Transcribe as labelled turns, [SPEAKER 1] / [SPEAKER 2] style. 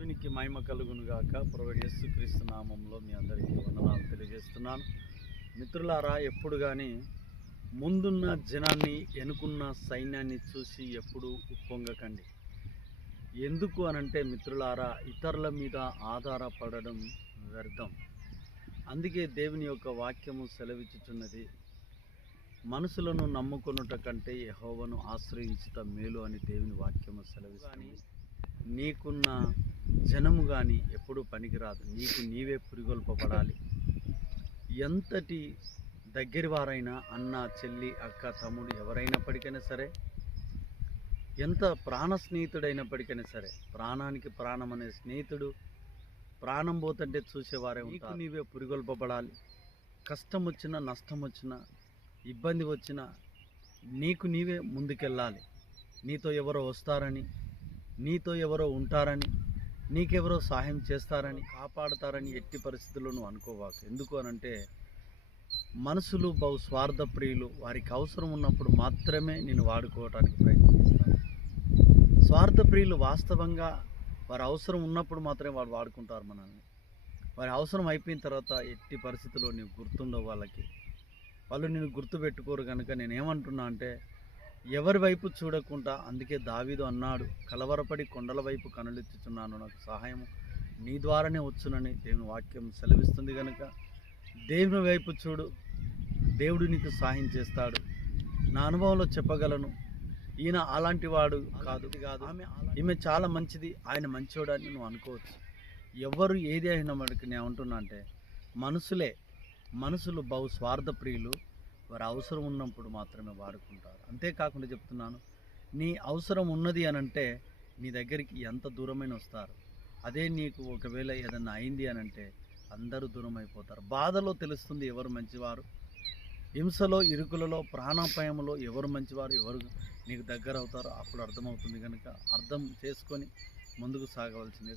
[SPEAKER 1] దేవునికి మహిమ కలుగును గాక. ప్రభు క్రీస్తు నామంలో మీ అందరికీ వందనాలు తెలియజేస్తున్నాను. మిత్రులారా ఎప్పుడు కానీ ముందున్న జనాన్ని ఎనుకున్న సైన్యాన్ని చూసి ఎప్పుడు ఉప్పొంగకండి. ఎందుకు అనంటే మిత్రులారా ఇతరుల మీద ఆధారపడడం వ్యర్థం. అందుకే దేవుని యొక్క వాక్యము సెలవిచ్చుచున్నది మనుషులను నమ్ముకొనుట కంటే యహోవను ఆశ్రయించుట మేలు అని దేవుని వాక్యము సెలవిస్తుంది. నీకున్న జనము కానీ ఎప్పుడూ పనికిరాదు. నీకు నీవే పురిగొల్పబడాలి. ఎంతటి దగ్గర వారైనా అన్న చెల్లి అక్క తమ్ముడు ఎవరైనప్పటికైనా సరే ఎంత ప్రాణ స్నేహితుడైనప్పటికైనా సరే ప్రాణానికి ప్రాణం అనే స్నేహితుడు ప్రాణం పోతుంటే చూసేవారే నీకు నీవే పురిగొల్పబడాలి. కష్టం వచ్చినా నష్టం వచ్చినా ఇబ్బంది వచ్చినా నీకు నీవే ముందుకెళ్ళాలి. నీతో ఎవరో వస్తారని నీతో ఎవరో ఉంటారని నీకెవరో సహాయం చేస్తారని కాపాడతారని ఎట్టి పరిస్థితుల్లో నువ్వు అనుకోవాకు. ఎందుకు అనంటే మనసులు బహు స్వార్థ ప్రియులు వారికి అవసరం ఉన్నప్పుడు మాత్రమే నేను వాడుకోవటానికి ప్రయత్నిస్తాను స్వార్థ ప్రియులు వాస్తవంగా వారి అవసరం ఉన్నప్పుడు మాత్రమే వాడు వాడుకుంటారు మనల్ని. వారి అవసరం అయిపోయిన తర్వాత ఎట్టి పరిస్థితుల్లో నీవు గుర్తుండవు వాళ్ళకి. వాళ్ళు నేను గుర్తుపెట్టుకోరు కనుక నేనేమంటున్నా అంటే ఎవరి వైపు చూడకుండా అందుకే దావీదు అన్నాడు కలవరపడి కొండల వైపు కనులెత్తుచున్నాను నాకు సహాయం నీ ద్వారానే వచ్చునని దేవుని వాక్యం సెలవిస్తుంది కనుక దేవుని వైపు చూడు దేవుడు నీకు సహాయం చేస్తాడు. నా అనుభవంలో చెప్పగలను ఈయన అలాంటి వాడు కాదు. కాదు. ఆమె ఈమె చాలా మంచిది ఆయన మంచివాడు అని నువ్వు అనుకోవచ్చు. ఎవరు ఏది అయినా మనకి నేను అంటున్నా అంటే మనుషులే మనుషులు బహు స్వార్థ ప్రియులు వారి అవసరం ఉన్నప్పుడు మాత్రమే వాడుకుంటారు. అంతేకాకుండా చెప్తున్నాను నీ అవసరం ఉన్నది అని అంటే నీ దగ్గరికి ఎంత దూరమైన వస్తారు? అదే నీకు ఒకవేళ ఏదన్నా అయింది అని అంటే అందరూ దూరం అయిపోతారు బాధలో తెలుస్తుంది ఎవరు మంచివారు? హింసలో ఇరుకులలో ప్రాణాపాయంలో ఎవరు మంచివారు? ఎవరు నీకు దగ్గర అవుతారో అప్పుడు అర్థమవుతుంది కనుక అర్థం చేసుకొని ముందుకు సాగవలసిందే